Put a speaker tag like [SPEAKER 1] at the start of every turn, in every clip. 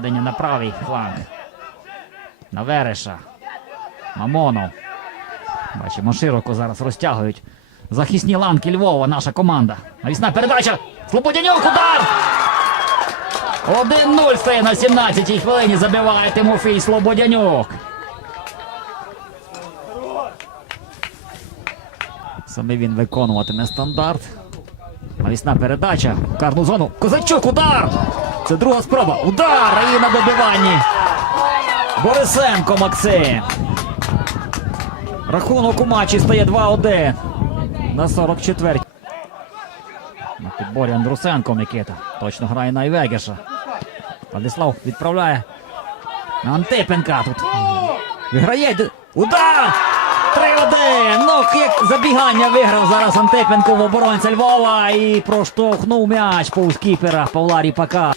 [SPEAKER 1] на правий фланг. На Вереша. Мамонов. Бачимо, широко зараз розтягують. Захисні ланки Львова, наша команда. Навісна передача. Слободянюк, удар! 1-0 стає на 17-й хвилині. Забиває Тимофій Слободянюк. Саме він виконуватиме стандарт. Навісна передача. Карну зону. Козачук, удар! Це друга спроба. Удар! І на добиванні. Борисенко Максим. Рахунок у матчі стає 2-1 на 44 На підборі Андрусенко Микита. Точно грає на Івегеша. Владислав відправляє Антипенка тут. Виграє. Удар! 3-1! Ну, як забігання виграв зараз Антипенко в оборонця Львова і проштовхнув м'яч повз кіпера Павла Ріпака.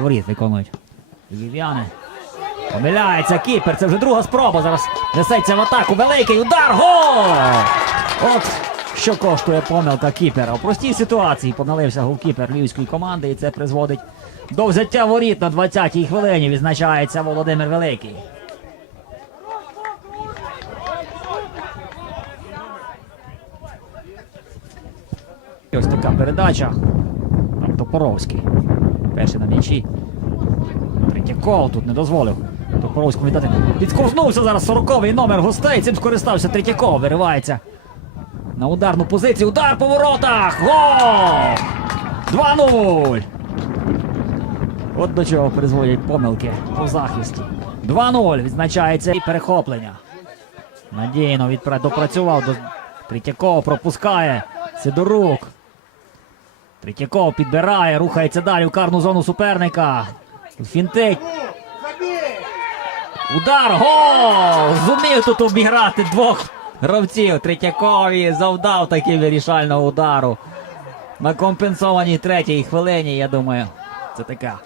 [SPEAKER 1] Воріт виконують. Львів'яни. Помиляється кіпер. Це вже друга спроба. Зараз несеться в атаку. Великий удар. Гол! От що коштує помилка кіпера. У простій ситуації помилився голкіпер львівської команди, і це призводить до взяття воріт на 20-й хвилині. Відзначається Володимир Великий. Ось така передача. Там Топоровський. Перший на м'ячі. Третьяков тут не дозволив. Топоровському віддати. Підковзнувся зараз 40-й номер гостей. Цим скористався Третьяков. Виривається на ударну позицію. Удар по воротах! Гол! 2-0! От до чого призводять помилки у захисті. 2-0 відзначається і перехоплення. Надійно відпра... допрацював до Третьяков пропускає. Сидорук. Третьяков підбирає, рухається далі в карну зону суперника. Фінтить. Удар! Гол! Зумів тут обіграти двох гравців. Третьякові завдав таки вирішального удару. На компенсованій третій хвилині, я думаю, це така